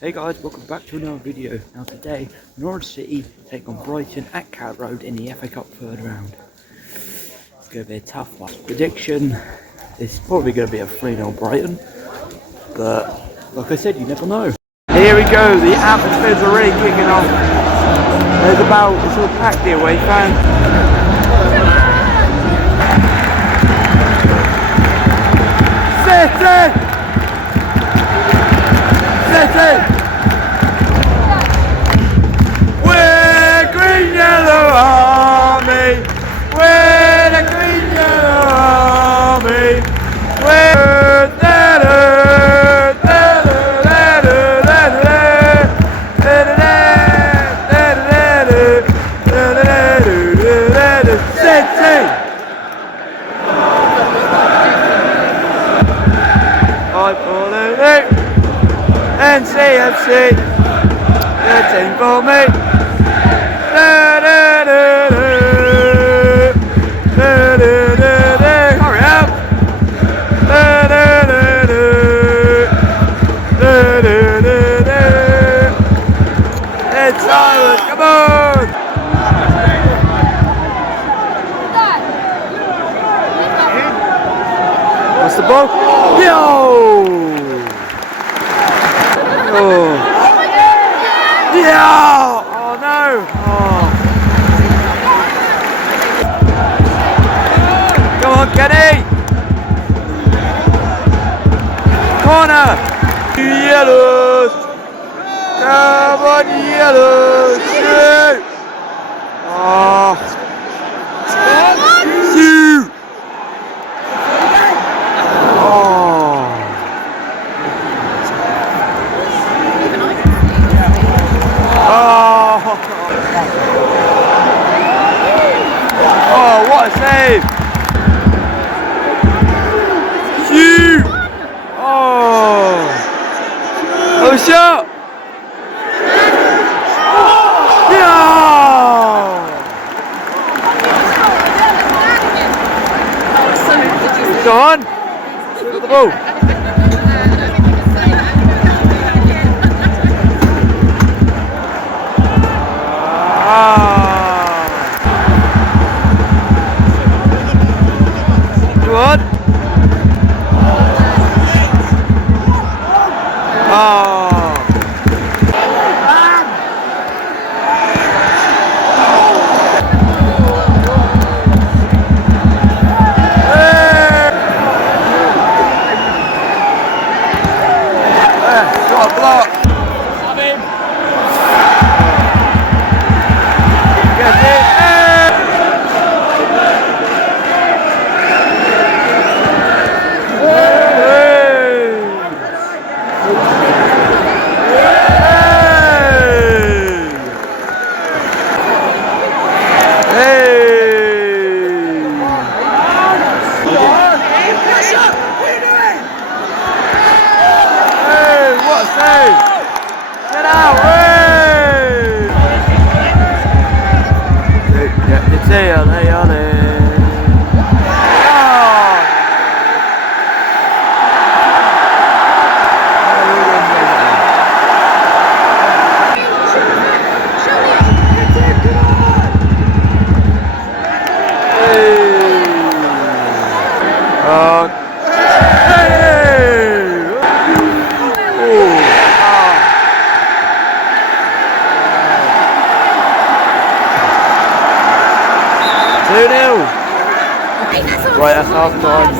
Hey guys, welcome back to another video. Now today, Norwich City take on Brighton at Cat Road in the FA Cup third round. It's going to be a tough one. Prediction, it's probably going to be a 3-0 Brighton, but like I said, you never know. Here we go, the atmosphere's already kicking off. It's all packed the away fans. City! We're green yellow army. We're the green yellow army. We're NCFC, the team for me. Hurry up. It's silent, come on. What's the ball? Yo! Oh. Yeah! Oh no! Oh. Come on, Kenny! Corner! Yellows! Come on, yellows! Shoot! Oh. Shoot! Oh, what a save! Shoot! Oh! Oh, shot! Yeah! Go on! Look at the ball! What? Oh. Got a block. Get it. Get out! Hey! It's here, they are there. Right, that's half time.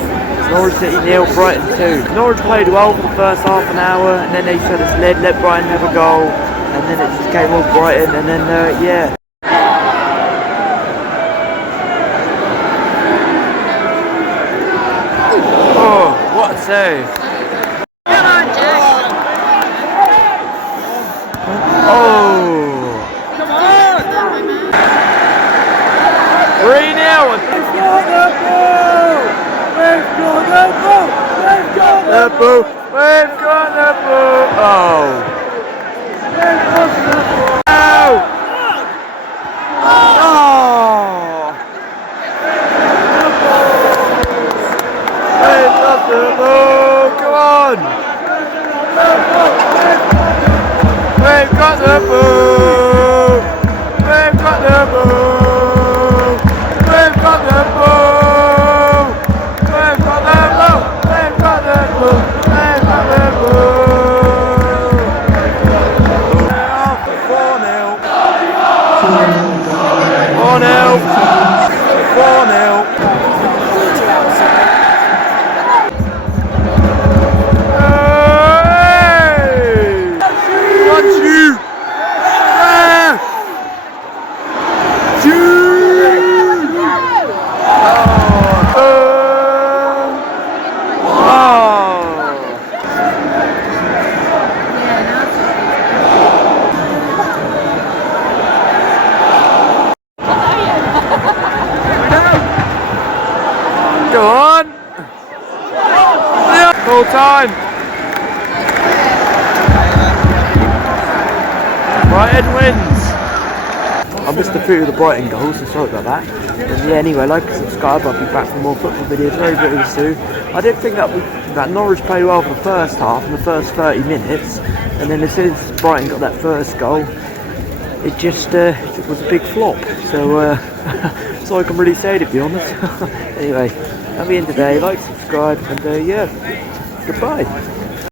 Norwich City 0, Brighton 2. Norwich played well for the first half an hour, and then they sort of let Brighton have a goal, and then it just came off Brighton, and then yeah. Oh, what a save! Come on, Jack! Oh! Come on! 3-0! The boo! We've got the boo! Oh! Oh! Oh! We've got the boo! Come on! the ball! We've got the ball! We've got the ball! We've got the ball! We've got the ball! We've got the ball! 4-0! 4-0! 4-0! Go on! Full time! Brighton wins! I missed a few of the Brighton goals, so sorry about that. And yeah, anyway, like and subscribe, I'll be back for more football videos very soon. I did think that Norwich played well for the first half and the first 30 minutes, and then as soon as Brighton got that first goal, it just it was a big flop. So that's all I can really say, to be honest. Anyway, that'll be in today. Like, subscribe, and yeah, goodbye.